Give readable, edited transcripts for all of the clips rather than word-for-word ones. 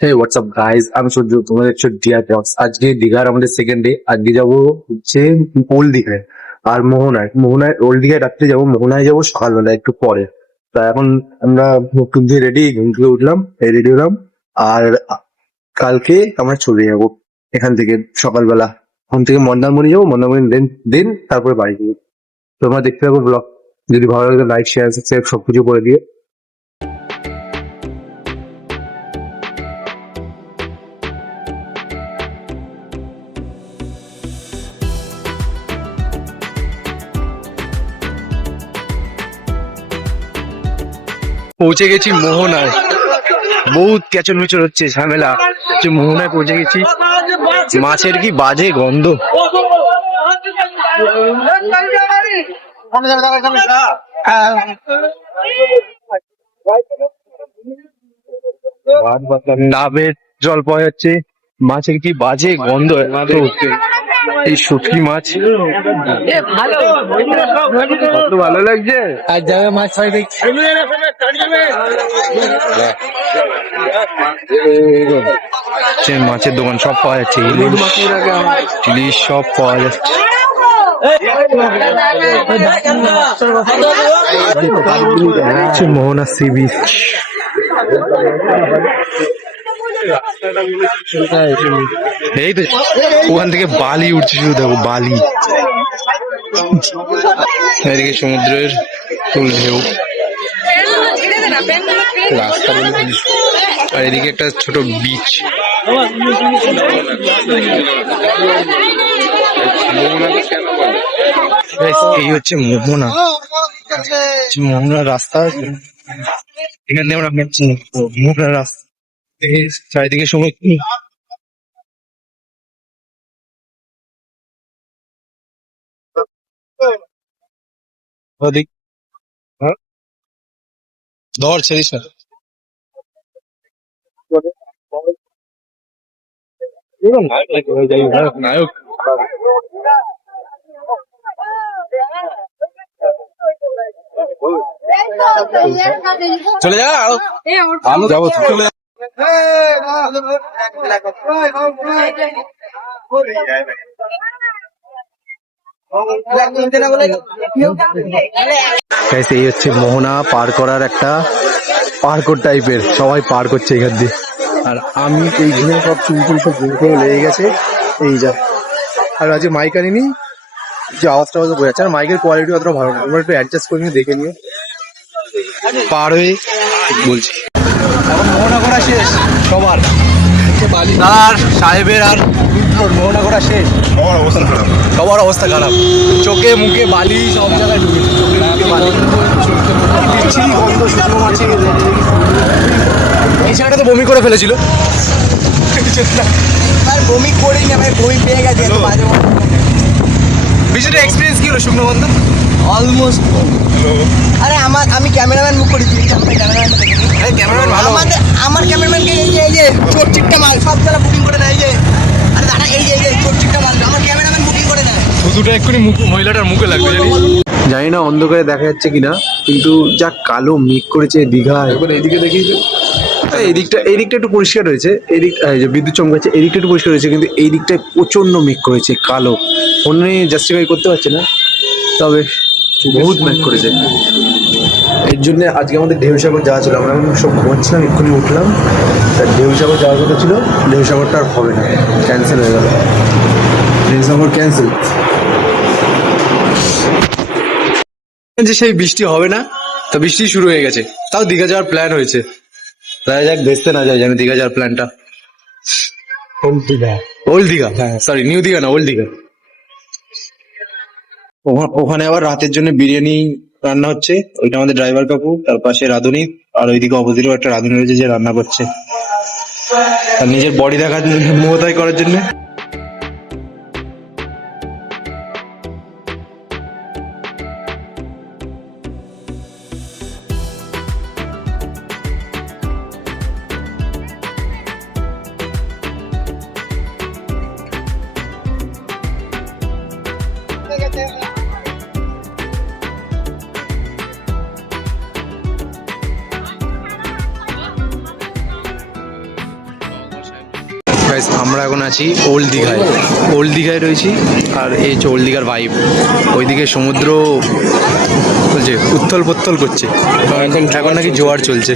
হে WhatsApp guys, আমি সূর্য, তোমরা দেখছো ডিয়ার টক্স। আজকে দীঘার আমাদের সেকেন্ড ডে। আজকে যাবো হচ্ছে ওল্ড দীঘায় আর মোহনায় ওল্ড দীঘায় রাত্রে যাবো, মোহনায় যাবো সকালবেলা একটু পরে। তা এখন আমরা মুখ টুক দিয়ে রেডি, ঘুম থেকে উঠলাম, রেডি হলাম। আর কালকে আমরা চলে যাবো এখান থেকে সকালবেলা। ওখান থেকে মন্দারমণি যাবো, মন্দারমণি দেন তারপরে বাড়ি যাবো। তোমরা দেখতে পাবো ব্লগ। যদি ভালো লাগে লাইক শেয়ার সাবস্ক্রাইব সবকিছু করে দিয়ে। পৌঁছে গেছি মোহনায়। বহুত ক্যাচর মেচর হচ্ছে, ঝামেলা হচ্ছে। মোহনায় পৌঁছে গেছি। মাছের কি বাজে গন্ধ। ডাবের জল পাওয়া যাচ্ছে। মাছের কি বাজে গন্ধ। এই শুটকি মাছ কত ভালো লাগছে। আর যাবে মাছ ছয় দেখছি। মাছের দোকান সব পাওয়া যাচ্ছে, ইলিশ সব পাওয়া যাচ্ছে। মোহনা সি বিচ। এই তো ওখান থেকে বালি উঠছে, শুধু দেখো বালি। এদিকে সমুদ্রের ফুল ঢেউ, রাস্তা আর এদিকে একটা ছোট বিচ। এই হচ্ছে মোহনা, মোহনার রাস্তা। এখানে আমরা মোহনার রাস্তা, চারিদিকে সমুদ্র। ধর ছেড়িস না। নায়ক চলে যা, আরো যাবো, চলে যা। এই হচ্ছে মোহনা পার করার একটা পার্কর টাইপের, সবাই পার করছে এখান দিয়ে। আর আমি এই ঘুরে সব চুলকুল সব ঘুরে লেগে গেছে, এই যা। আর আজকে মাইক আনিনি, যে আওয়াজটা বোঝা যাচ্ছে। আর মাইকের কোয়ালিটি অতটা ভালো না, তোমরা একটু অ্যাডজাস্ট করে নিয়ে দেখে নিও। পার হয়ে বলছি, এখন মোহনা করা শেষ সবার, আর সাহেবের আর মোহনা করা শেষ। সবার অবস্থা খারাপ, চোখে মুখে বালি, সব জায়গায় ঢুকেছে। চোখে মুখে বালি, বিচ্ছিরি গন্ধ, শুকনো মাছের। এই ছেলেটা তো বমি করে ফেলেছিল। বমি করেই না ভাই, বমি পেয়ে গেছে। বিষয়টা এক্সপিরিয়েন্স কি হলো শুকনো গন্ধ? অলমোস্ট। আরে আমি ক্যামেরাম্যান বুক করেছি, ক্যামেরাম্যান ভালো। আমার ক্যামেরাম্যানকে এই যে চোর চিটটা মাল সব জায়গা বুকিং করে দেয়। এই যে আরে দাদা, এই যে চোর চিটটা মাল আমার ক্যামেরাম্যান বুকিং করে দেয়। শুধুটা এক্ষুনি মহিলাটার মুখে লাগবে, জানি না অন্ধকারে দেখা যাচ্ছে কিনা, কিন্তু যা কালো মেঘ করেছে দীঘায়। এবার এইদিকে দেখি, এই দিকটা একটু পরিষ্কার রয়েছে। এই দিক বিদ্যুৎ চমকাচ্ছে, এই দিকটা একটু পরিষ্কার রয়েছে, কিন্তু এই দিকটায় প্রচন্ড মেঘ করেছে, কালো। ফোনে জাস্টিফাই করতে পারছে না, তবে বহুত মেঘ করেছে। এর জন্য আজকে আমাদের ঢেউসাগর যাওয়া ছিল। আমরা এখন সব ঘুমাচ্ছিলাম, এক্ষুনি উঠলাম। ঢেউসাগর যাওয়ার কথা ছিল, ঢেউসাগরটা আর হবে না, ক্যান্সেল হয়ে গেল। ঢেউসাগর ক্যান্সেল। যে সেই বৃষ্টি হবে না, তো বৃষ্টি শুরু হয়ে গেছে। তাও দীঘা যাওয়ার প্ল্যান হয়েছে। দেখা যাক, ভেস্তে না যায় যেন দীঘা যাওয়ার প্ল্যানটা। ওল্ড দীঘা, হ্যাঁ সরি, নিউ দীঘা না, ওল্ড দীঘা। ওখানে আবার রাতের জন্য বিরিয়ানি রান্না হচ্ছে। ওইটা আমাদের ড্রাইভার কাকু, তার পাশে রাঁধুনি, আর ওইদিকে অপোজিটেও একটা রাঁধুনি রয়েছে যে রান্না করছে, আর নিজের বডি দেখার মোহতাই করার জন্য। গাইস আমরা এখন আছি ওল্ড দীঘায় রয়েছি। আর এই হচ্ছে ওল্ড দীঘার ভাইব। ওইদিকে সমুদ্র বলছে উত্থল পত্তল করছে, এখন নাকি জোয়ার চলছে।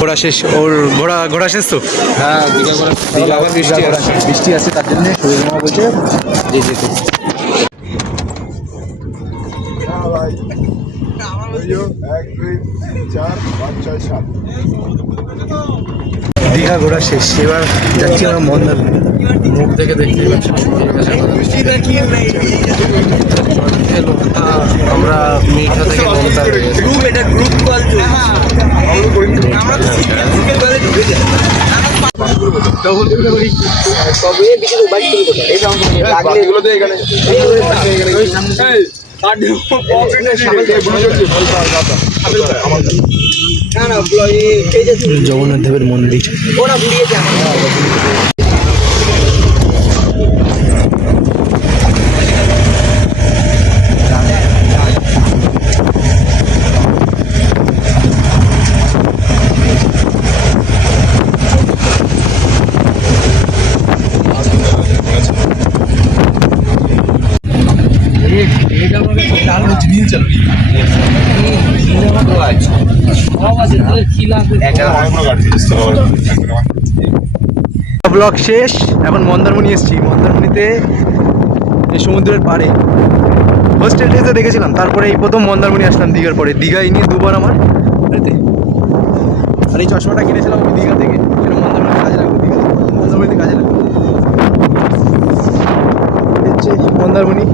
ঘোরা শেষ, ওর ঘোরা শেষ তো। হ্যাঁ, দীঘা আবার বৃষ্টি আছে, তার জন্য শরীর মামা বলছে যে যেতে। দীঘা ঘোরা শেষ, এবার যাচ্ছি আমরা মন্দারমণি। মুখ থেকে দেখতে পাচ্ছি আমরা মিঠা থেকে মমতা হয়ে গেছি। গ্রুপ কল আমরা তো গ্রুপের কলে ঢুকে যাই। জগন্নাথ দেবের মন্দির। ওরা ঘুরিয়েছে ব্লগ শেষ, এখন মন্দারমণি এসেছি। মন্দারমণিতে এই সমুদ্রের পাড়ে হোস্টেলটা এসে দেখেছিলাম, তারপরে এই প্রথম মন্দারমণি আসলাম দীঘার পরে। দীঘায় নিয়ে দুবার আমার বাড়িতে। আর এই চশমাটা কিনেছিলাম আমি দীঘা থেকে, সেটা মন্দারমণিতে কাজে লাগবে। মন্দারমণিতে কাজে লাগবে। হচ্ছে মন্দারমণি।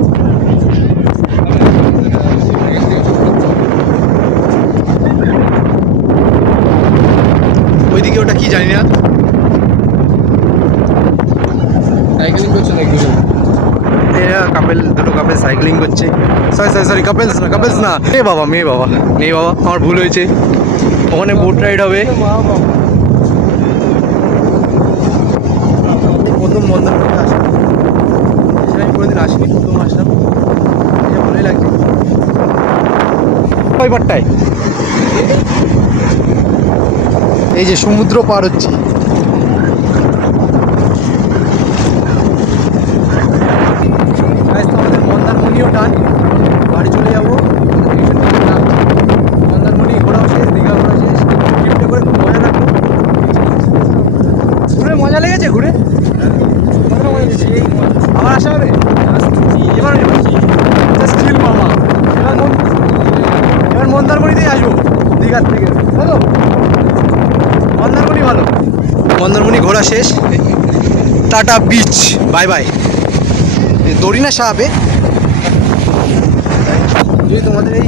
ওইদিকে ওটা কি জানি না। সাইকেলিং করছে নাকি? এরা দুটো কাপেল সাইক্লিং করছে। সরি কাপেলস না, মেয়ে বাবা আমার ভুল হয়েছে। ওখানে বোট রাইড হবে। প্রথম মন্দারমণিতে আসলাম, এছাড়া আমি কোনোদিন আসিনি, প্রথম আসলাম। ভালোই লাগছে ওই পাটটায়। এই যে সমুদ্র পার হচ্ছি। আমাদের মন্দারমণিও টান, বাড়ি চলে যাবো। মন্দারমণি ঘোরাও শেষ, দীঘা ঘোরা শেষ। ট্রিপটা করে খুব মজা লাগলো। ঘুরে মজা লেগেছে, ঘুরে আবার আসা হবে। এবার স্টিল মামা, এবার মন্দারমণিতেই আসবো দীঘার থেকে। ভালো মন্দারমণি, ভালো মন্দারমণি ঘোরা শেষ। Tata beach, bye bye. দড়ি না সাপে যদি তোমাদের এই